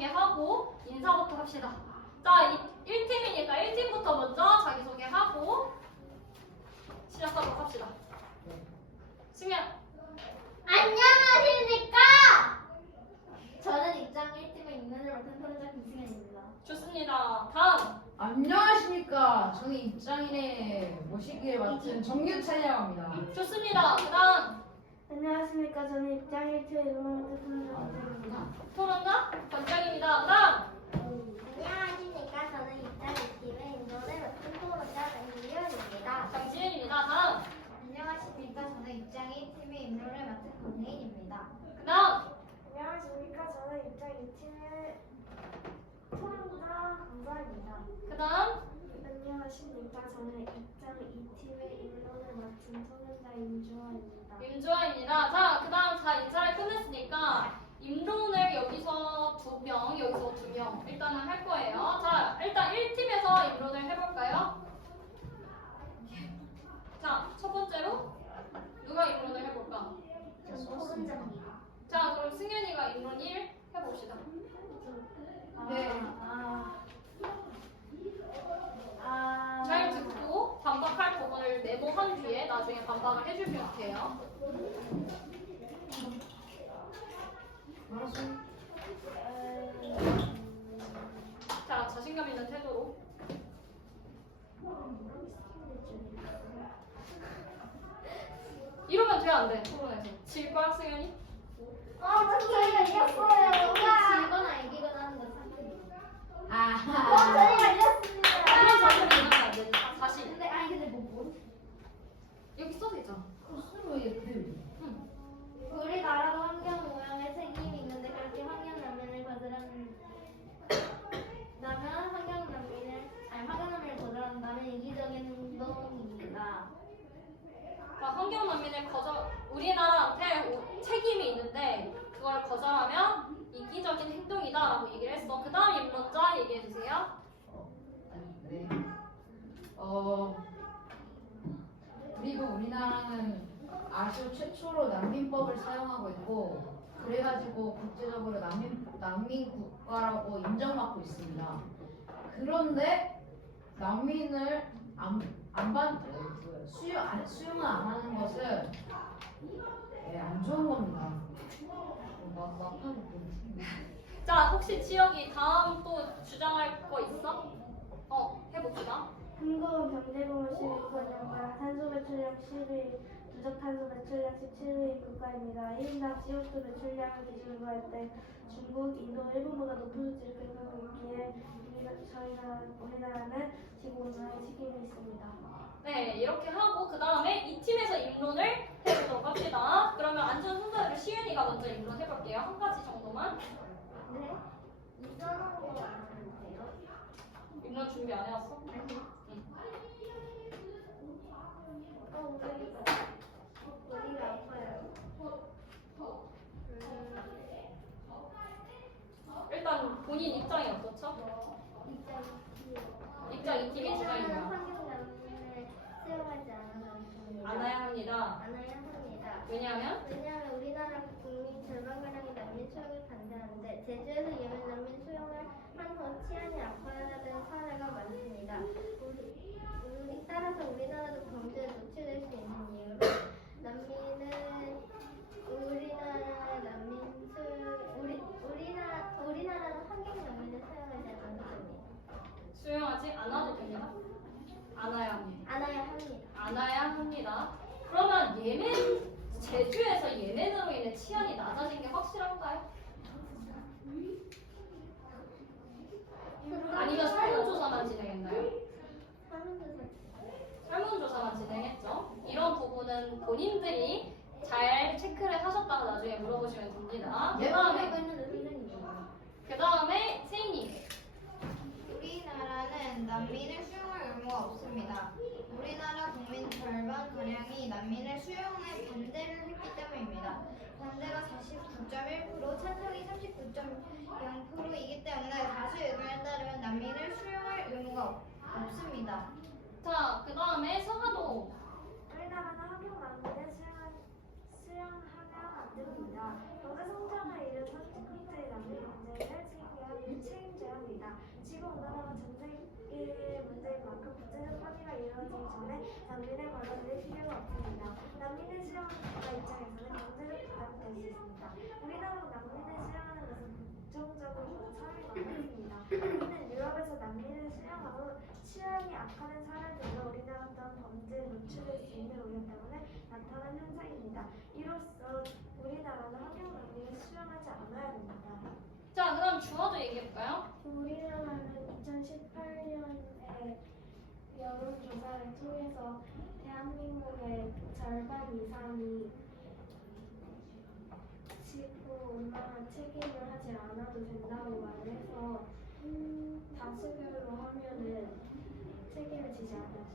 자기소개하고 인사부터 합시다. 자, 1팀이니까 1팀부터 먼저 자기소개하고 시작하도록 합시다. 승현. 안녕하십니까? 저는 입장 1팀의 임면을 맡은 토론자 김승현입니다. 좋습니다. 다음. 안녕하십니까. 저는 입장인의 모시기를 맡은 정유찬이라고 합니다. 좋습니다. 그 다음. 안녕하십니까? 저는 입장 1팀의 임면을 맡은 토론자 김승현입니다. 토론가 권장입니다. 그 다음. 안녕하십니까? 저는 입장 2팀의 임면을 맡은 토론자 장지현입니다. 장지은입니다. 다음. 안녕하십니까? 저는 입장 1팀의 임면을 맡은 권혜인입니다. 그 다음. 안녕하십니까? 저는 입장 2팀의 토론자 강서입니다. 그 다음. 안녕하십니까? 저는 입장 2팀의 임론을 맡은 토론자 임주환입니다. 임주아입니다. 자, 그 다음 다 인사를 끝냈으니까 임론을 여기서 2명, 여기서 2명 일단은 할 거예요. 자, 일단 1팀에서 임론을 해볼까요? 자, 첫 번째로 누가 임론을 해볼까? 토론자입니다. 자, 그럼 승현이가 임론 1 해봅시다. 네. 잘 듣고 반박할 부분을 메모한 뒤에 나중에 반박을 해주시면 돼요. 알았어. 자, 자신감 있는 태도로. 이러면 돼, 안 돼? 토론에서. 질 거야, 승현이? 저희가 이겼어요. 지거나 이기거나 하는 거 아하. 저희가 이겼습니다. 이런 자신감 있는 안 돼. 다시. 근데 뭐? 여기 써져 있잖아. 응. 우리나라도 환경 오염에 책임이 있는데 그렇게 환경 난민을 거절하는 환경 난민을 거절한다면 이기적인 행동입니다. 자, 환경 난민을 우리나라한테 책임이 있는데 그걸 거절하면 이기적인 행동이다라고 얘기를 했어. 그 다음 입론자 얘기해 주세요. 네. 그리고 우리나라는 아주 최초로 난민법을 사용하고 있고, 그래가지고 국제적으로 난민 국가라고 인정받고 있습니다. 그런데 난민을 수용을 안 하는 것은 안 좋은 겁니다. 자, 혹시 지혁이 다음 또 주장할 거 있어? 해봅시다. 한국은 경제공을 12%가 탄소 배출량 10위, 누적 탄소 배출량 17위 국가입니다. 1인당 CO2 배출량을 기준으로 할 때 중국, 인도, 일본보다 높은 수치를 기록하고 있기에 우리나라는 지구온난화에 책임이 있습니다. 네, 이렇게 하고 그 다음에 이 팀에서 입론을 해보도록 합시다. 그러면 앉은 순서대로 시윤이가 먼저 입론 해볼게요. 한 가지 정도만. 네? 이전한 거 안 돼요? 입론 준비 안 해왔어? 머리가 아파요. 일단 본인 입장이 어떻죠? 입장 이 팀의 주장입니다. 환경 난민을 수용하지 않아야 합니다. 않아야 합니다. 왜냐하면 우리나라 국민 절반가량이 난민 수용을 반대하는데 제주에서 예멘 난민 수용을 한 후 치안이 악화된 사례가 많습니다. 따라서 우리나라도 범죄에 노출될 수 있는 이유로 우리나라는 환경 난민을 수용하지 않습니다. 수용하지 않아도 됩니다. 안아야 합니다. 안아야 합니다. 그러면 제주에서 예멘으로 인해 치안이 낮아진 게 확실한가요? 아니면 설문조사만 진행했나요? 설문조사만 진행했죠. 이런 부분은 본인들이 잘 체크를 하셨다가 나중에 물어보시면 됩니다. 그 다음에 세인님. 우리나라는 난민을 수용할 의무가 없습니다. 우리나라 국민 절반가량이 난민을 수용에 반대를 했기 때문입니다. 반대가 49.1%, 찬성이 39.0%이기 때문에 다수 의견에 따르면 난민을 수용할 의무가 없습니다. 자, 그 다음에 성하도. 우리나라는 환경 난민을 수용하면 안 됩니다. 경제 성장을 이룬 30%의 난민 문제를 제기한 이루어지기 전에 난민을 받아들일 필요가 없습니다. 난민을 수용하는 국가 입장에서는 경제적 부담이 될 수 있습니다. 우리나라도 난민을 수용하는 것은 부정적으로 사람이 많았습니다. 우리는 유럽에서 난민을 수용한 후 치안이 악화된 사람들로 우리나라 또한 범죄에 노출될 수 있는 우려 때문에 나타난 현상입니다. 이로써 우리나라는 환경 난민을 수용하지 않아야 됩니다. 자, 그다음 주어도 얘기해볼까요? 우리나라는 2018년에 여론조사를 통해서 대한민국의 절반 이상이 지구 온난화 책임을 하지 않아도 된다고 말을 해서 다수결로 하면은 책임을 지지 않았어요.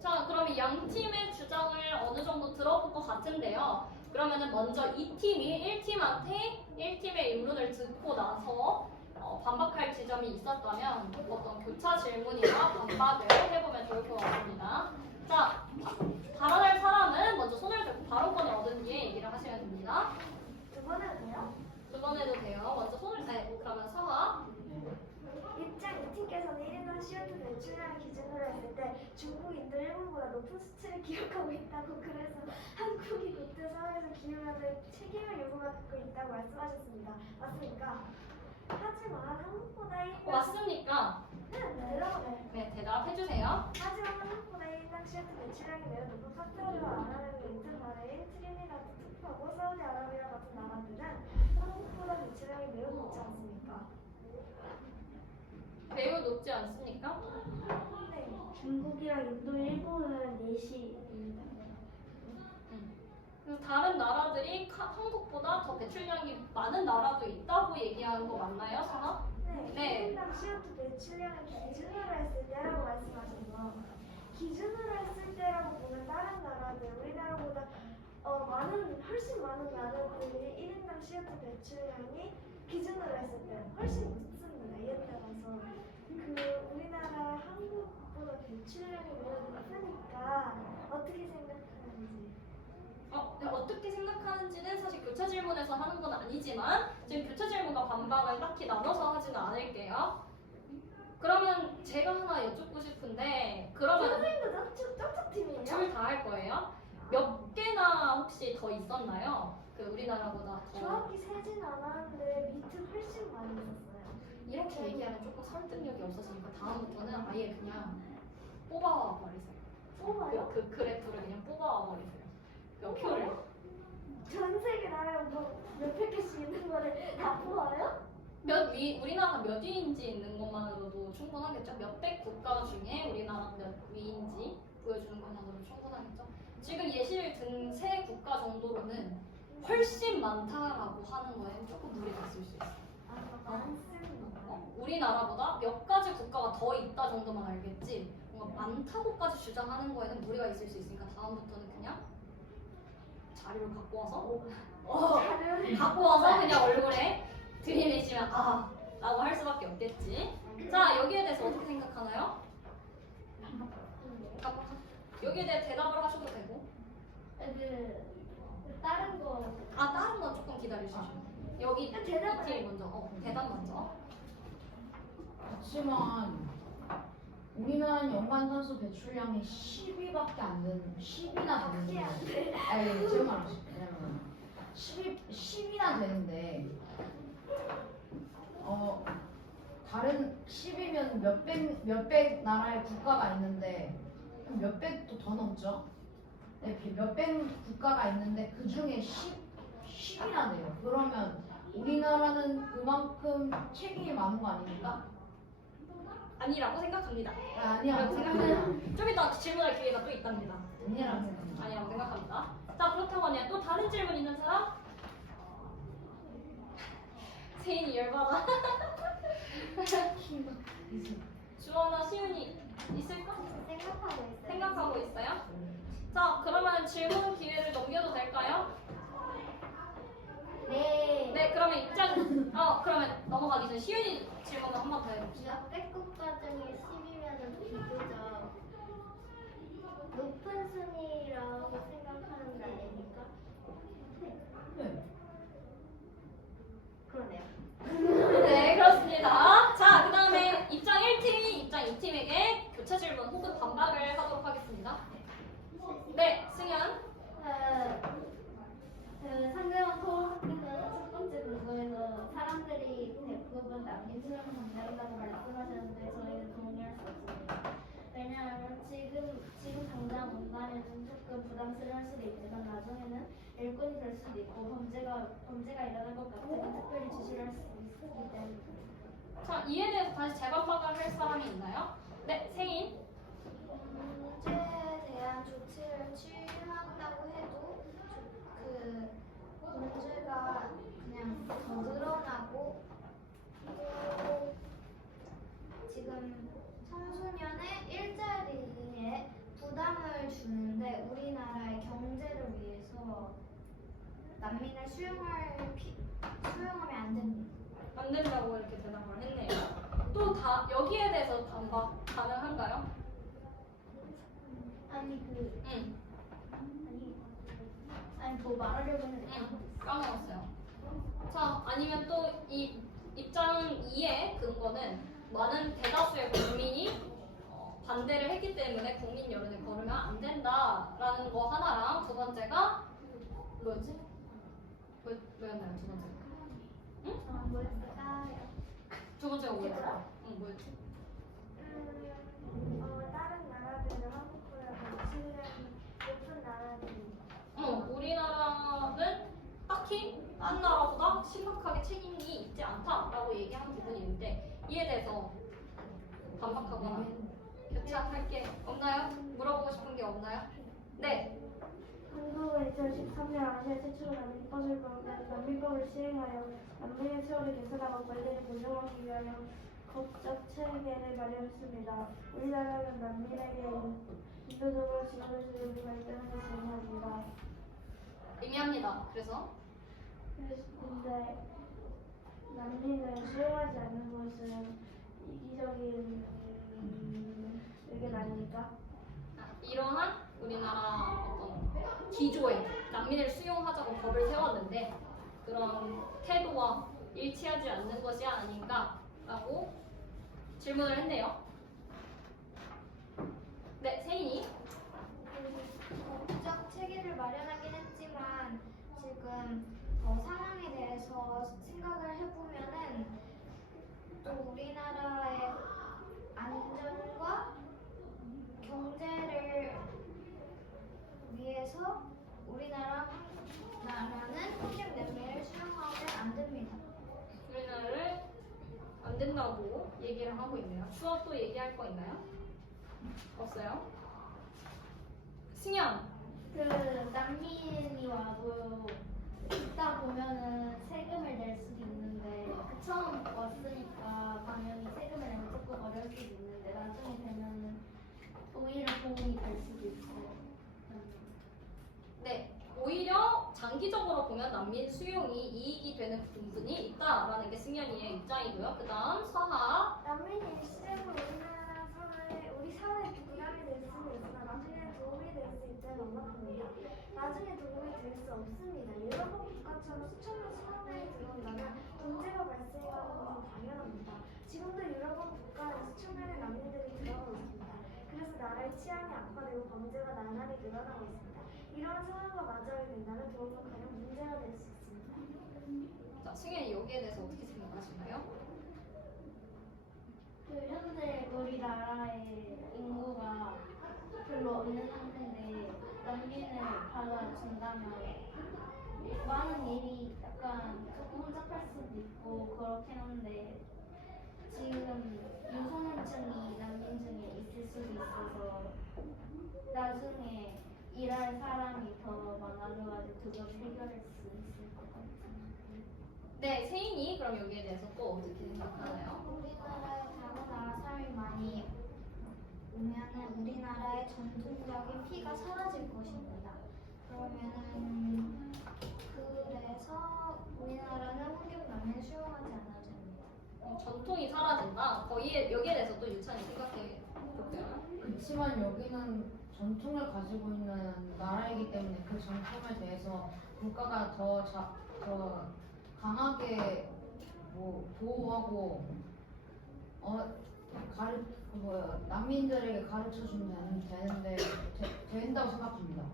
자, 그럼 양 팀의 주장을 어느 정도 들어볼 것 같은데요. 그러면은 먼저 이 팀이 1팀한테 1팀의 입론을 듣고 나서 반박할 지점이 있었다면 어떤 교차 질문이나 반박을 해보면 좋을 것 같습니다. 자, 발언할 사람은 먼저 손을 들고 발언권을 얻은 뒤에 얘기를 하시면 됩니다. 두 번 해도 돼요? 두 번 해도 돼요. 먼저 손을 그러면 서화. 입장 2팀께서는 1인당 CO2 배출량 기준으로 했을 때 중국인도 일본보다 높은 수치를 기록하고 있다고, 그래서 한국이 국제 사회에서 기후변화에 책임을 요구받고 있다고 말씀하셨습니다. 맞습니까? 하지만 한국보다 1인당 왔습니까? 네, 대답해주세요. 하지만 한국보다 1인당 CO2 배출량이 매우 높은 카타르와 아랍에미리트, 바레인, 트리니다드, 토바고, 사우디아라비아 같은 나라들은 한국보다 배출량이 매우 높지 않습니까? 매우 높지 않습니까? 네. 중국이랑 인도, 일본은 4시입니다. 그래서 다른 나라들이 한국보다 더 배출량이 많은 나라도 있다고 얘기하는 거 맞나요, 서화? 네. 1인당 CO2 배출량을 기준으로 했을 때라고 말씀하셔서, 기준으로 했을 때라고 보면 다른 나라들, 우리나라보다 훨씬 많은 나라들이 1인당 CO2 배출량이 기준으로 했을 때 훨씬 높습니다. 이에 따라서 우리나라 한국보다 배출량이 매우 높으니까 어떻게 생각하는지. 네, 어떻게 생각하는지는 사실 교차 질문에서 하는 건 아니지만 지금 교차 질문과 반박을 딱히 나눠서 하지는 않을게요. 그러면 제가 하나 여쭙고 싶은데 그러면 선생님도 짝짝 팀이에요? 둘 다 할 거예요? 몇 개나 혹시 더 있었나요? 그 우리나라보다 더 정확히 세진 않았는데 밑은 훨씬 많이 있었어요. 이렇게 얘기하면 조금 설득력이 없어지니까 다음부터는 아예 그냥 뽑아와 버리세요. 뽑아요? 그 그래프를 그냥 뽑아와 버리세요. 몇 표를? 전 세계 나라에 몇백 개씩 있는 거를 다 뽑아요? 우리나라가 몇 위인지 있는 것만으로도 충분하겠죠? 몇백 국가 중에 우리나라가 몇 위인지 보여주는 것만으로도 충분하겠죠? 지금 예시를 든 세 국가 정도로는 훨씬 많다라고 하는 거에 조금 무리가 있을 수 있어요. 많습니다. 우리나라보다 몇 가지 국가가 더 있다 정도만 알겠지 뭔가 많다고까지 주장하는 거에는 무리가 있을 수 있으니까 다음부터는 그냥 자료를 갖고 와서 그냥 얼굴에 들이미시면 라고 할 수밖에 없겠지. 자, 여기에 대해서 어떻게 생각하나요? 여기에 대해 대답을 하셔도 되고 다른 거 다른 건 조금 기다려주시죠. 여기 대답을 디테일 먼저 대답 먼저. 그렇지만 우리나라는 연간 탄소 배출량이 10위밖에 안 되는 10이나 되는데 아니 지금 말하시 왜냐면 10이나 되는데 다른 10이면 몇백 나라의 국가가 있는데 몇백도 더 넘죠? 네, 몇백 국가가 있는데 그 중에 10이나 돼요. 그러면 우리나라는 그만큼 책임이 많은 거 아닙니까? 아니라고 생각합니다. 아니라고 생각합니다. 좀 이따 질문할 기회가 또 있답니다. 아니라고 생각합니다. 아니라고 생각합니다. 자, 그렇다고 하면 또 다른 질문 있는 사람? 세인이 열받아. 주원아, 시윤이 있을까? 생각하고 있어요? 자, 그러면 질문 기회를 넘겨도 될까요? 네, 그러면 그러면 넘어가기 전에 시윤이 질문을 한 번 더 해봅시다. 몇백 국가 중에 10이면 비교적 높은 순위라고 생각하는 거 아닙니까? 네. 그러네요. 네, 그렇습니다. 자, 그 다음에 입장 1팀이 입장 2팀에게 교차 질문 혹은 반박을 하도록 난민 수용 반대한다고 말씀하셨는데 저희는 동의할 수 없습니다. 왜냐하면 지금 당장 온다면 조금 부담스러울 수도 있지만 나중에는 일꾼이 될 수도 있고 범죄가 일어날 것 같으면 특별히 지시를 할 수 있기 때문에. 자, 이에 대해서 다시 재반박을 할 사람이 있나요? 네, 세인. 문제에 대한 조치를 취한다고 해도 그 문제가 그냥 더 늘어나고 또 지금 청소년의 일자리에 부담을 주는데 우리나라의 경제를 위해서 난민을 수용하면 안 됩니다. 안 된다고 이렇게 대답을 했네요. 또 여기에 대해서 반박 가능한가요? 응. 뭐 말하려고 했는데 까먹었어요. 자, 아니면 또 이 입장 2의 근거는 많은 대다수의 국민이 반대를 했기 때문에 국민 여론에 거르면 안 된다라는 거 하나랑 두 번째가 뭐였지? 뭐였나요? 두 번째. 응? 뭐였을까요? 두 번째가 뭐였어? 응, 뭐였지? 다른 나라들은 한국보다 질량이 높은 나라들이 우리나라는 딱히 다른 나라보다 심각하게 책임이 있지 않다라고 얘기한 부분이 있는데 이에 대해서 반박하거나 교차할 게 없나요? 물어보고 싶은 게 없나요? 네. 한국은 2013년 아시아 최초로 난민법을 시행하여 난민의 처우를 개선하고 권리를 보장하기 위하여 법적 체계를 마련했습니다. 우리나라는 난민에게 인도적으로 지원해주는 의무가 있다는 것을 의미합니다. 의미합니다. 그래서 근데 난민을 수용하지 않는 것은 이기적인 의견 아닙니까? 이러한 우리나라 어떤 기조에 난민을 수용하자고 법을 세웠는데 그런 태도와 일치하지 않는 것이 아닌가라고 질문을 했네요. 네, 세인이. 법적 체계를 마련하긴 했지만 지금 상황에 대해서 생각을 해보면은 또 우리나라의 안전과 경제를 위해서 우리나라는 폭력 난민을 수용하면 안 됩니다. 우리나라를 안 된다고 얘기를 하고 있네요. 수업 또 얘기할 거 있나요? 없어요? 승현. 난민이 와도 있다 보면은 세금을 낼 수도 있는데 처음 왔으니까 당연히 세금을 내면 조금 어려울 수도 있는데 나중에 되면은 오히려 도움이 될 수도 있어요. 네, 오히려 장기적으로 보면 난민 수용이 이익이 되는 부분이 있다라는 게 승현이의 입장이고요. 그 다음 서하. 난민이 일시적으로 우리 사회에 부담이 될 수는 있으나 나중에 도움이 될 수 있다는 엄마입니다. 나중에 도움이 될 수 없습니다. 유럽 국가처럼 수천만 수만명이 들어온다면 문제가 발생하는 것은 당연합니다. 지금도 유럽 국가에 수천 명의 난민들이 들어가고 있습니다. 그래서 나라의 치안이 악화되고 범죄가 나날이 늘어나고 있습니다. 이러한 상황과 마주하게 된다면 더욱더 가장 문제가 될 수 있습니다. 자, 승현이 여기에 대해서 어떻게 생각하시나요? 현재 우리나라의 인구가 별로 없는 상태인데 난민을 받아준다면 많은 일이 약간 조금 혼잡할 수도 있고 그렇긴 한데 지금 유선혼증이 난민 중에 있을 수도 있어서 나중에 일할 사람이 더 많아져가지고 그걸 해결할 수 있을 것 같아요. 네, 세인이 그럼 여기에 대해서 또 어떻게 생각하나요? 우리나라에 다른 나라 사람이 많이 오면은 우리나라의 전통적인 피가 사라질 것입니다. 그러면은 그래서 우리나라는 환경 난민 수용하지 않아야 됩니다. 전통이 사라진다. 여기에 대해서 또 유찬이 생각해 볼까요? 그렇지만 여기는 전통을 가지고 있는 나라이기 때문에 그 전통에 대해서 국가가 더 강하게 보호하고 난민들에게 가르쳐 주면 된다고 생각합니다.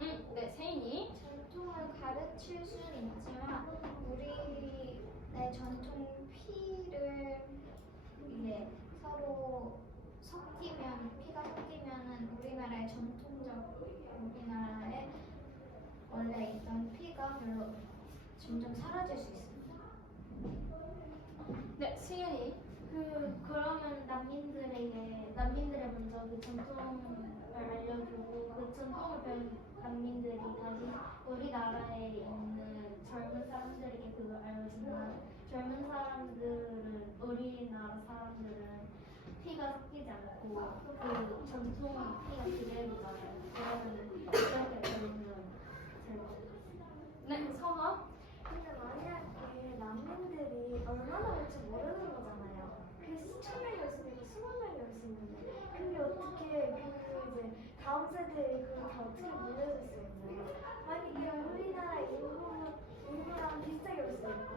네, 세인이. 전통을 가르칠 수는 있지만 우리의 전통 피를 서로 피가 섞이면은 우리나라의 전통적 우리나라에 원래 있던 피가 별로 점점 사라질 수 있습니다. 네, 승현이. 그러면 난민들의 먼저 그 전통을 알려주고 그 전통을 배운 난민들이 다시 우리나라에 있는 젊은 사람들에게 그걸 알려주면 젊은 사람들은 우리나라 사람들은 피가 섞이지 않고 그 전통 피가 그대로잖아요. 그러면 그렇게 배우면 될 것 같아요. 네, 서하. 근데 만약에 난민들이 얼마나 올지 모르는 거잖아요. 그게 수천 명이 올 수도 있고 수만 명이 올 수 있는데 근데 어떻게 이제 다음 세대에 그걸 다 어떻게 물려줄 수 있나요? 만약에 우리나라 인구랑 비슷하게 올 수도 있고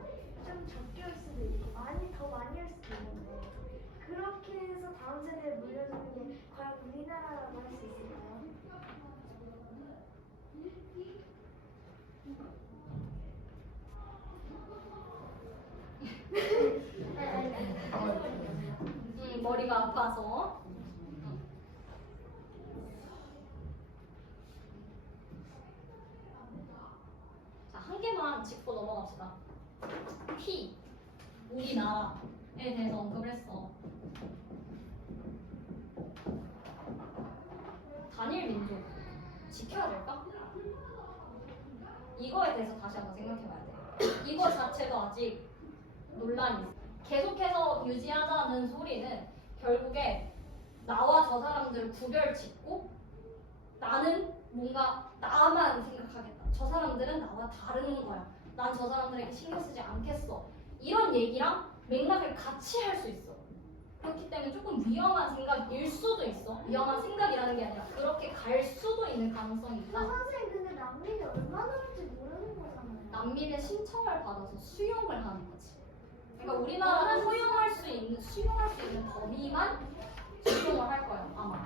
좀 적게 올 수도 있고 더 많이 올 수도 있는데 그렇게 해서 다음 세대에 물려주는 게 과연 우리나라라고 할 수 있을까요? 머리가 아파서. 자, 한 개만 짚고 넘어갑시다. P, 우리나라에 대해서 언급을 했어. 단일 민족 지켜야 될까? 이거에 대해서 다시 한번 생각해봐야 돼. 이거 자체도 아직 논란이 있어. 계속해서 유지하자는 소리는 결국에 나와 저 사람들을 구별짓고 나는 뭔가 나만 생각하겠다. 저 사람들은 나와 다른 거야. 난 저 사람들에게 신경 쓰지 않겠어. 이런 얘기랑 맥락을 같이 할 수 있어. 그렇기 때문에 조금 위험한 생각일 수도 있어. 위험한 생각이라는 게 아니라 그렇게 갈 수도 있는 가능성이 있다. 선생님 근데 난민이 얼마나 올지 모르는 거잖아요. 난민의 신청을 받아서 수용을 하는 거지. 그러니까 우리나라는 수용할 수 있는 범위만 수용을 할 거야 아마.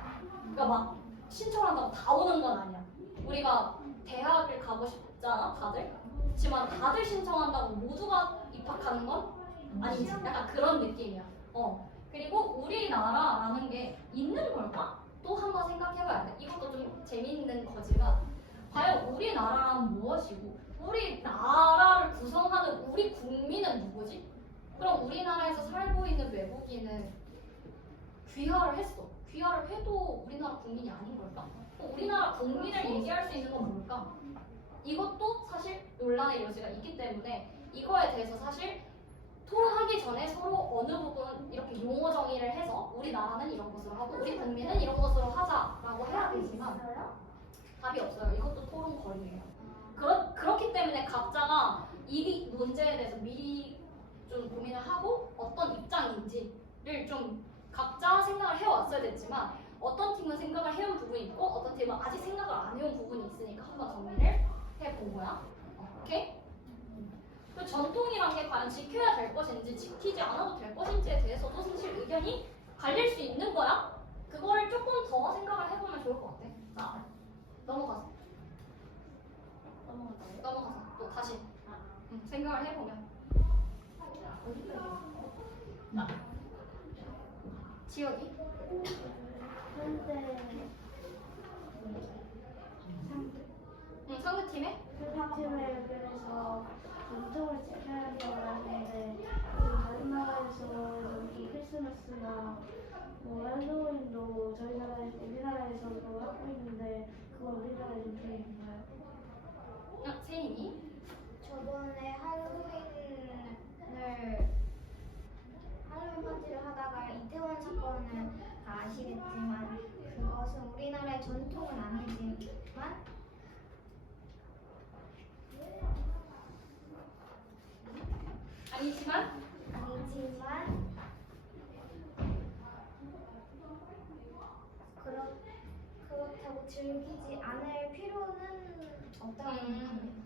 그러니까 막 신청한다고 다 오는 건 아니야. 우리가 대학을 가고 싶잖아 다들. 그렇지만 다들 신청한다고 모두가 입학하는 건 아니지. 약간 그런 느낌이야. 그리고 우리나라라는 게 있는 걸까? 또 한번 생각해봐야 돼. 이것도 좀 재밌는 거지만 과연 우리나라란 무엇이고 우리나라를 구성하는 우리 국민은 누구지? 그럼 우리나라에서 살고 있는 외국인은 귀화를 했어. 귀화를 해도 우리나라 국민이 아닌 걸까? 우리나라 국민을 얘기할 수 있는 건 뭘까? 이것도 사실 논란의 여지가 있기 때문에 이거에 대해서 사실 토론하기 전에 서로 어느 부분 이렇게 용어 정의를 해서 우리나라는 이런 것으로 하고 우리 국민은 이런 것으로 하자라고 해야 되지만 답이 없어요. 이것도 토론거리예요. 그렇기 때문에 각자가 이 문제에 대해서 미리 좀 고민을 하고 어떤 입장인지를 좀 각자 생각을 해왔어야 됐지만 어떤 팀은 생각을 해온 부분이 있고 어떤 팀은 아직 생각을 안 해온 부분이 있으니까 한번 정리를 해본 거야. 오케이? 그 전통이란 게 과연 지켜야 될 것인지 지키지 않아도 될 것인지에 대해서도 사실 의견이 갈릴 수 있는 거야. 그거를 조금 더 생각을 해보면 좋을 것 같아. 자, 넘어가서 또 다시 생각을 해보면 지역이? 상대팀에? 상대팀에 그래서 전통을 지켜야 된다는데 다른 나라에서 여기 크리스마스나 할로윈도 저희 나라에서 우리나라에서도 하고 있는데 그건 우리나라의 전통인가요? 세인이? 저번에 할로윈 파티를 하다가 이태원 사건은 다 아시겠지만 그것은 우리나라의 전통은 아니지만 그렇다고 즐기지 않을 필요는 없다고 생각합니다.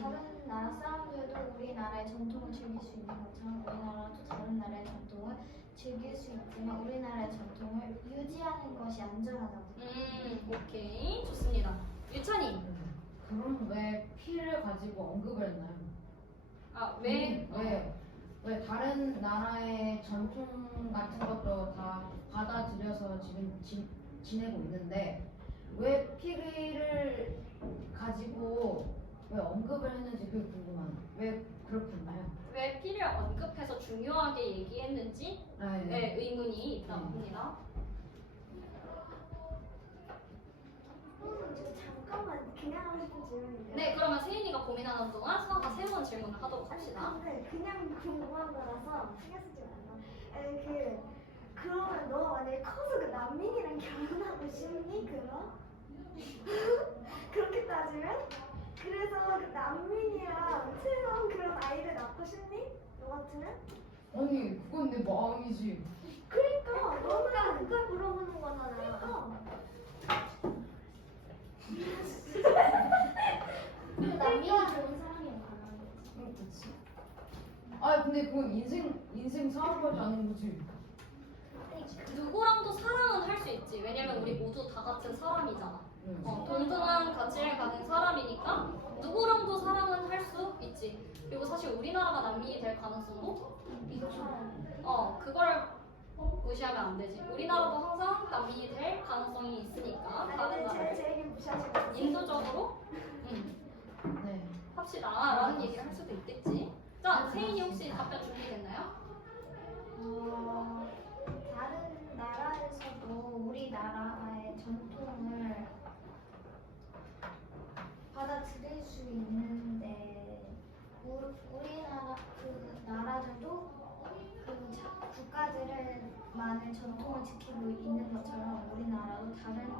다른 나라 사람들도 우리나라의 전통을 즐길 수 있는 것처럼 우리나라도 다른 나라의 전통을 즐길 수 있지만 우리나라의 전통을 유지하는 것이 안전하다고 생각합니다. 오케이. 좋습니다. 유찬이. 그럼 왜 피를 가지고 언급을 했나요? 왜? 왜 다른 나라의 전통 같은 것도 다 받아들여서 지금 지내고 있는데 왜 피리를 가지고 왜 언급을 했는지 그게 궁금하네. 왜 그렇게 했나요? 왜 피를 언급해서 중요하게 얘기했는지 네, 의문이 있다고 합니다. 잠깐만 그냥 하고 싶은 질문인데. 네, 그러면 세인이가 고민하는 동안 수아가 새로운 질문을 하도록 합시다. 근데 그냥 궁금한 거라서 신경 쓰지 말라. 그러면 너 만약에 커서 그 난민이랑 결혼하고 싶니? 그럼? 그렇게 따지면? 그래서 그 난민이랑 새로운 그런 아이를 낳고 싶니? 너 같으면? 아니 그건 내 마음이지. 그러니까 너는 그걸 물어보는 거잖아. 난민이 좋은 사람이면 가능한 거지. 그렇지. 아 근데 그건 인생 살아가지 않은 거지. 누구랑도 사랑은 할 수 있지. 왜냐면 우리 모두 다 같은 사람이잖아. 동등한 가치를 가진 사람이니까 누구랑도 사랑은 할 수 있지. 그리고 사실 우리나라가 난민이 될 가능성도 그걸 무시하면 안 되지. 우리나라도 항상 난민이 될 가능성이 있으니까 다른 나라 제 얘기 무시하지 마. 인도적으로 네. 합시다라는 얘기를 할 수도 있겠지. 자, 세인이 혹시 답변 준비됐나요? 다른 나라에서도 우리나라의 전통을 받아들일 수 있는데 우리나라 그 나라들도 국가들만의 전통을 지키고 있는 것처럼 우리나라도 다른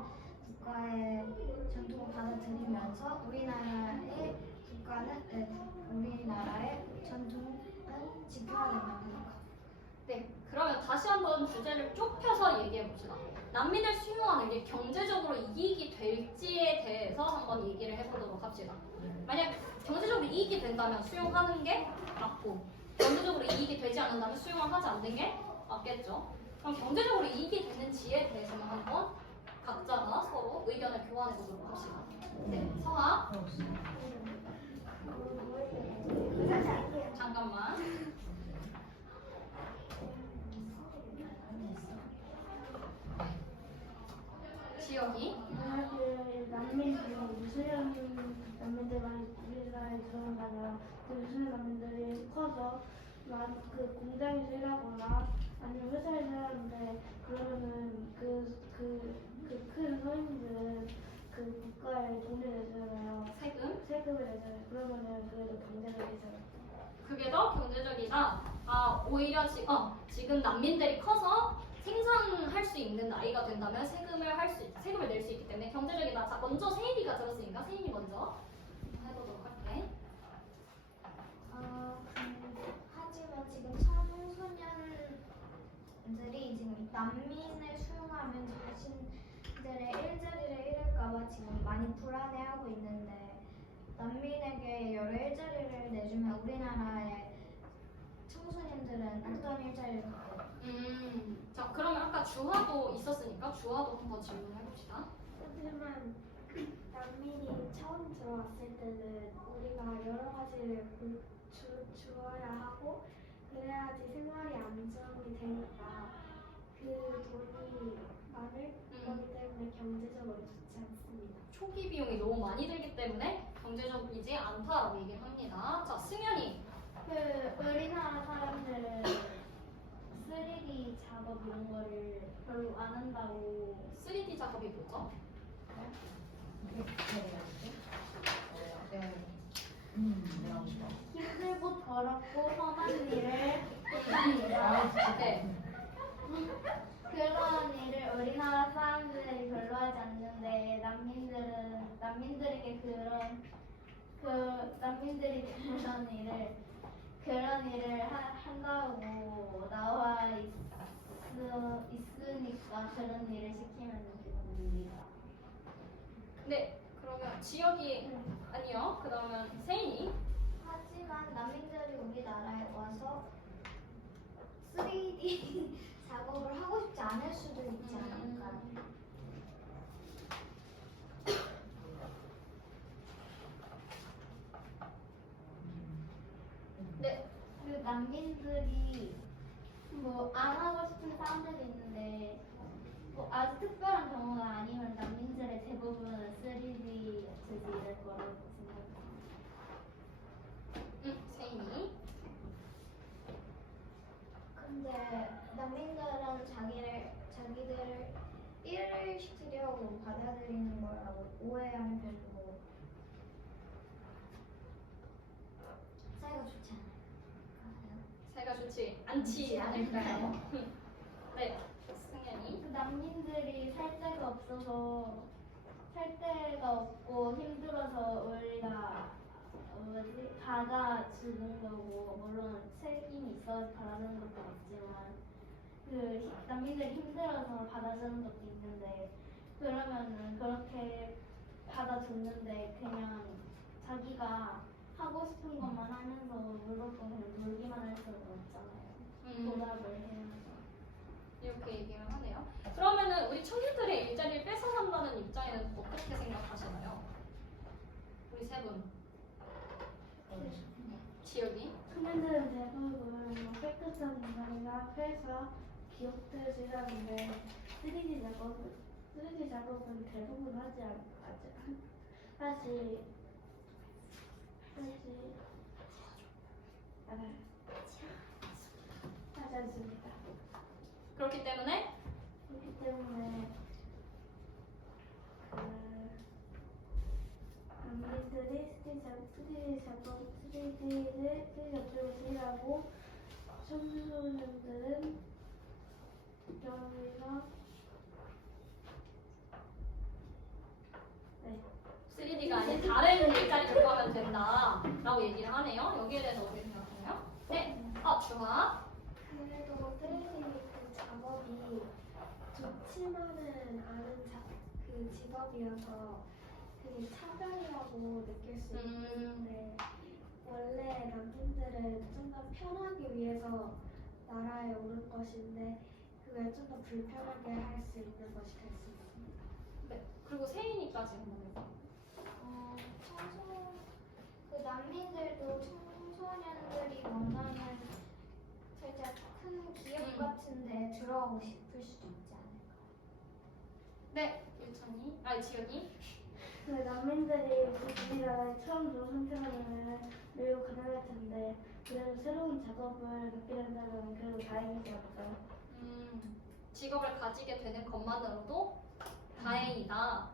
국가의 전통을 받아들이면서 우리나라의 전통은 지켜야 된다. 네, 그러면 다시 한번 주제를 좁혀서 얘기해 봅시다. 난민을 수용하는 게 경제적으로 이익이 될지에 대해서 한번 얘기를 해보도록 합시다. 만약 경제적으로 이익이 된다면 수용하는 게 맞고, 경제적으로 이익이 되지 않는다면 수용을 하지 않는 게 맞겠죠. 그럼 경제적으로 이익이 되는지에 대해서는 한번 각자가 서로 의견을 교환해 보도록 합시다. 네, 서하. 잠깐만. 지역이 난민들이 무슬림 난민들만 우리나라에 들어온다면 그 무슬림 난민들이 커서 그 공장에서 일하거나 아니면 회사에서 일하는데 그러면은 그 큰 서민들은 그 국가에 돈을 내잖아요. 세금을 내잖아요. 그러면은 그게 더 경제적이잖아요. 그게 더 경제적이다. 오히려 지금 난민들이 커서 생산할 수 있는 나이가 된다면 세금을 낼 수 있기 때문에 경제적이다. 자, 먼저 세인이가 들었으니까 세인이 먼저 해보도록 할게. 하지만 지금 청소년들이 지금 난민을 수용하면 자신들의 일자리를 잃을까봐 지금 많이 불안해하고 있는데 난민에게 여러 일자리를 내주면 우리나라의 청소년들은 어떤 일자리를 갖고 자, 그러면 아까 주화도 있었으니까 주화도 한번 질문해 봅시다. 하지만 난민이 처음 들어왔을 때는 우리가 여러 가지를 주어야 하고 그래야지 생활이 안정이 되니까 그 돈이 많을 거기 때문에 경제적으로 좋지 않습니다. 초기 비용이 너무 많이 들기 때문에 경제적이지 않다라고 얘기를 합니다. 자, 승현이. 우리나라 사람들은 3D 작업 이런 거를 별로 안 한다고. 3D 작업이 뭐죠? 내가 하고 싶어. 힘들고 더럽고 험한 일을 합니다. 네. 그런 일을 우리나라 사람들이 별로 하지 않는데 남민들에게 남민들이 그런 일을 한다고 나와 있으니까 그런 일을 시키면 됩니다. 네. 그러면 지역이 아니요. 그러면 세인이. 하지만 난민들이 우리나라에 와서 3D 작업을 하고 싶지 않을 수도 있지 않을까. 네. 그 난민들이 뭐 안 하고 싶은 사람들도 있는데 뭐 아주 특별한 경우가 아니면 난민들의 대부분은 3D 재질일 거라고 생각합니다. 세인이. 근데 난민들은 자기들을 일시키려고 받아들이는 거라고 오해하면 되고 사이가 좋지 않아요. 사이가 좋지 않지 않을까요? 네, 승현이. 그 난민들이 살 데가 없어서 살 데가 없고 힘들어서 우리가 받아주는 거고 물론 책임이 있어서 받아주는 것도 있지만 그 난민들이 힘들어서 받아주는 것도 있는데 그러면은 그렇게 받아줬는데 그냥 자기가 하고 싶은 것만 하면서 무조건 그냥 놀기만 할 수는 없잖아요. 보답을 해야죠. 이렇게 얘기를 하네요. 그러면은 우리 청년들의 일자리를 뺏어간다는 입장에는 어떻게 생각하시나요? 우리 세 분. 지혁이. 청년들은 대부분 깨끗한 인간이나 회사, 기업들 제작인데 3D 작업은 대부분 하지 않습니다. 그렇기 때문에 그렇기 때문에 난민들이 3D 작업을 일하고 청소년들은 여기가 3D가 아닌 다른 일자리 구하면 된다라고 얘기를 하네요. 여기에 대해서 어떻게 생각하나요? 네, 주아. 그래도 3D 그 작업이 좋지만은 않은 그 직업이어서 그게 차별이라고 느낄 수 있는데 원래 남편들은 좀 더 편하기 위해서 나라에 오는 것인데 그걸 좀 더 불편하게 할 수 있는 것이 될 수 있습니다. 네, 그리고 세인이까지 한번 해봐. 그 난민들도 청소년들이 원하는 살짝 큰 기업 같은데 들어가고 싶을 수도 있지 않을까. 네, 유찬이. 지혁이. 그 난민들이 우리나라에 처음 들어온 상태라면 매우 가난할 텐데 그래도 새로운 작업을 갖게 된다면 그래도 다행이지 않을까요? 직업을 가지게 되는 것만으로도 다행이다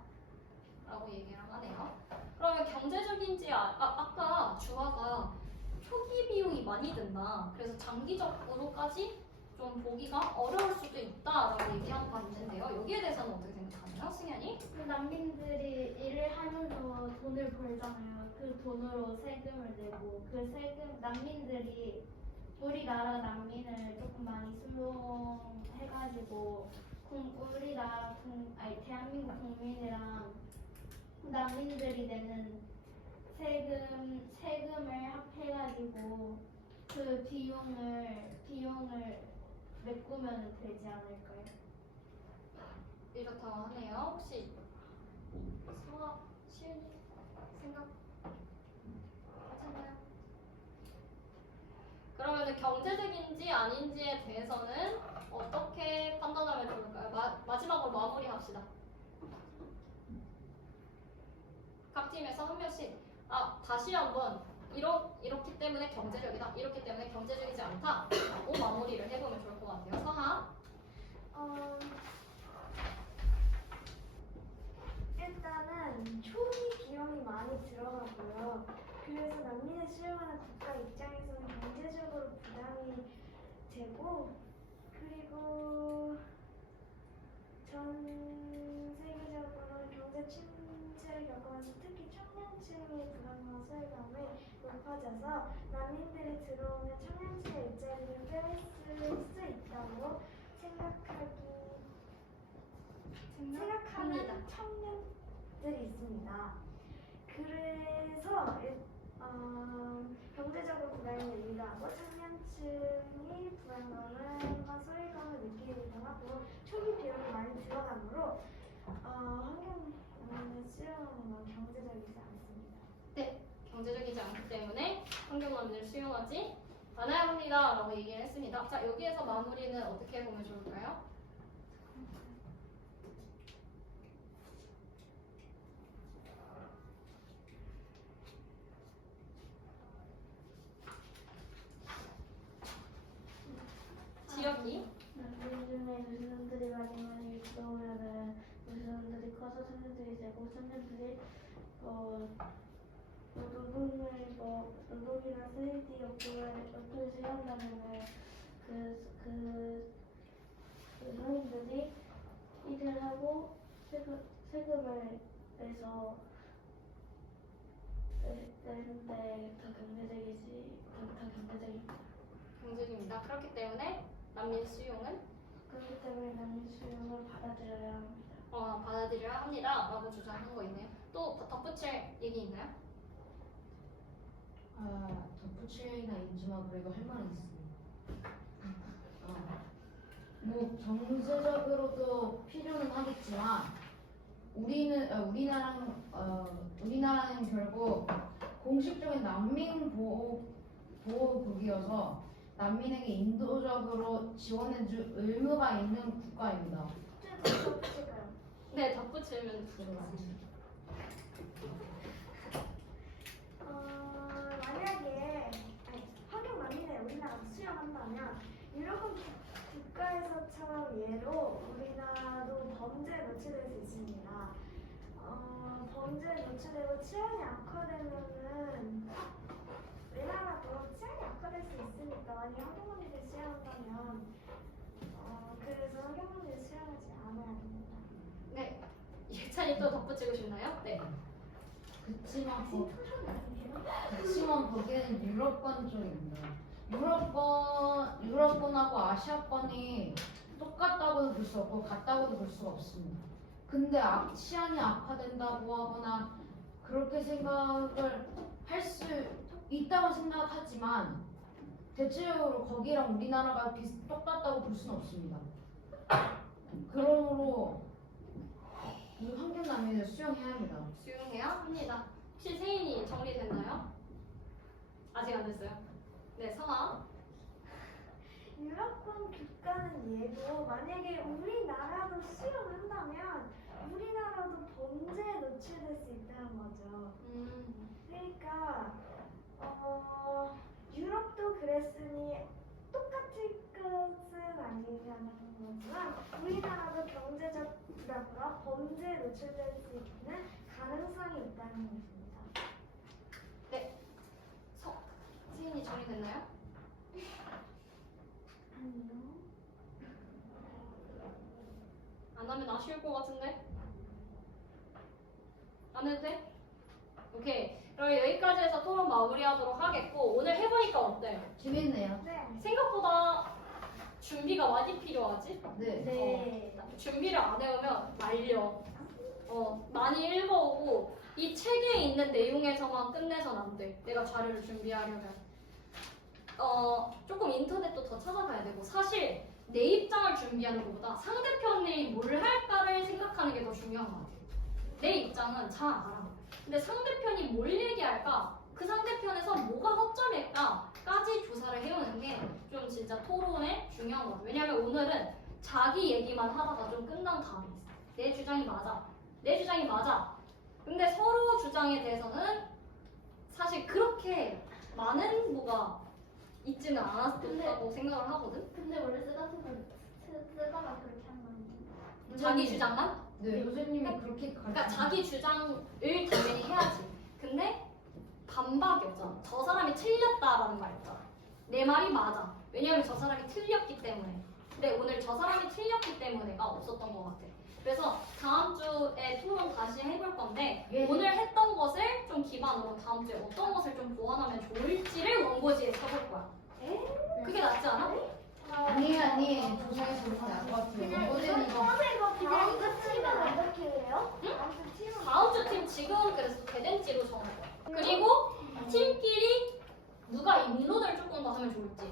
라고 얘기를 하네요. 그러면 경제적인지 아까 주화가 초기 비용이 많이 든다. 그래서 장기적으로까지 좀 보기가 어려울 수도 있다라고 얘기한 바 있는데요. 여기에 대해서는 어떻게 생각하나요? 승현이? 그 난민들이 일을 하면서 돈을 벌잖아요. 그 돈으로 세금을 내고 그 세금 난민들이 우리나라 난민을 조금 많이 수용해가지고 대한민국 국민이랑 난민들이 내는 세금을 합해가지고 그 비용을 메꾸면 되지 않을까요? 이렇다고 하네요. 혹시 서아, 시은이 생각 하셨나요? 그러면 경제적인지 아닌지에 대해서는 어떻게 판단하면 좋을까요? 마지막으로 마무리합시다. 각 팀에서 한 명씩 다시 한번 이렇기 때문에 경제적이다, 이렇기 때문에 경제적이지 않다 라고 마무리를 해보면 좋을 것 같아요. 서하. 일단은 초기 비용이 많이 들어가고요. 그래서 난민을 수용하는 국가 입장에서는 경제적으로 부담이 되고 그리고 전 세계적으로 경제 침체를 겪으면서 특히 청년층의 부담과 소외감이 높아져서 난민들이 들어오면 청년층의 일자리를 빼앗을 수 있다고 생각하는 청년들이 있습니다. 그래서 경제적으로 부담이 되기도 하고 청년층이 불안감과 소외감을 느끼기도 하고 초기 비용이 많이 들어가므로 환경난민을 수용하는 건 경제적이지 않습니다. 네, 경제적이지 않기 때문에 환경난민을 수용하지 안 해야 합니다 라고 얘기를 했습니다. 자, 여기에서 마무리는 어떻게 보면 좋을까요? 지역이 남들 중에 무슨들이 많이 많이 들어오면은 무슨들이 커서 손님들이 되고 손님들이 노동이나 3D 역할을 수행한다면은 그 손님들이 일을 하고 세금을 내서 내는데 더 경제적입니다. 경제입니다. 그렇기 때문에 난민 수용은 그렇기 때문에 남녀 수용을 받아들여야 합니다. 받아들여야 합니다 라고 주장한 거 있네요. 또 덧붙일 얘기 있나요? 덧붙일이나 있지만 그래도 할 말은 있습니다. 뭐 경제적으로도 필요는 하겠지만 우리나라는 결국 공식적인 난민 보호국이어서 난민에게 인도적으로 지원해줄 의무가 있는 국가입니다. 네, 덧붙이면 좋습니다. 만약에 환경 난민을 우리나라가 수용한다면 유럽 국가에서처럼 예로 우리나라도 범죄에 노출될 수 있습니다. 범죄에 노출되고 치안이 악화되면은 우리나라도 치안이 악화될 수 있으니까 만약에 환경 난민을 수용한다면 그래서 환경 난민을 수용하지 않아야 됩니다. 네, 예찬이 또 덧붙이고 싶나요? 네. 그치만 거기는 유럽권 쪽입니다. 유럽권하고 아시아권이 똑같다고도 볼 수 없고 같다고도 볼 수가 없습니다. 근데 치안이 악화된다고 하거나 그렇게 생각을 할 수 있다고 생각하지만 대체적으로 거기랑 우리나라가 똑같다고 볼 수는 없습니다. 그러므로 환경 난민을 수용해야 합니다. 수용해야 합니다. 혹시 세인이 정리됐나요? 아직 안 됐어요. 네, 성아. 유럽권 국가는 예로 만약에 우리나라도 수용한다면 우리나라도 범죄에 노출될 수 있다는 거죠. 그러니까 유럽도 그랬으니 똑같을 것은 아니라는 거지만 우리나라도 경제적 부담과 범죄에 노출될 수 있는 가능성이 있다는 것입니다. 네. 세인이 정리됐나요? 아니요. 안 하면 아쉬울 것 같은데? 안 해도 돼? 오케이. 그럼 여기까지 해서 토론 마무리하도록 하겠고, 오늘 해보니까 어때요? 재밌네요. 네. 생각보다 준비가 많이 필요하지? 네. 네. 준비를 안 해오면 말려. 많이 읽어오고 이 책에 있는 내용에서만 끝내선 안 돼. 내가 자료를 준비하려면. 조금 인터넷도 더 찾아가야 되고, 사실 내 입장을 준비하는 것보다 상대편이 뭘 할까를 생각하는 게 더 중요한 것 같아. 내 입장은 잘 알아. 근데 상대편이 뭘 얘기할까? 그 상대편에서 뭐가 허점일까까지 조사를 해오는 게 좀 진짜 토론에 중요한 것 같아. 왜냐면 오늘은 자기 얘기만 하다가 좀 끝난 감이 있어. 내 주장이 맞아. 내 주장이 맞아. 근데 서로 주장에 대해서는 사실 그렇게 많은 뭐가 있지는 않았다고 생각을 하거든. 근데 원래 쓰다가 그렇게 하는 건데. 자기 주장만? 네, 교수님이 그렇게 그러니까 자기 주장을 당연히 해야지. 근데 반박이 오잖아. 저 사람이 틀렸다라는 말 있잖아. 내 말이 맞아. 왜냐면 저 사람이 틀렸기 때문에. 근데 오늘 저 사람이 틀렸기 때문에가 없었던 것 같아. 그래서 다음 주에 토론 다시 해볼 건데 예. 오늘 했던 것을 좀 기반으로 다음 주에 어떤 것을 좀 보완하면 좋을지를 원고지에 써볼 거야. 그게 낫지 않아? 아니 조사해서 그렇게 나을 것 같아요. 어제는 이거 다음 주 팀은 어떻게 해요? 다음 주 팀은 다음 주 팀 지금 그래서 대댄지로 정할 거야. 그리고 팀끼리 누가 인론을 조금 더 하면 좋을지,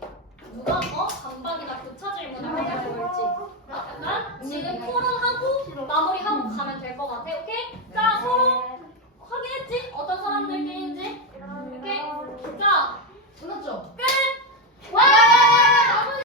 누가 더 반박이나 교차 질문을 하면 좋을지. 약간 지금 토론하고 마무리하고 가면 될 것 같아. 오케이?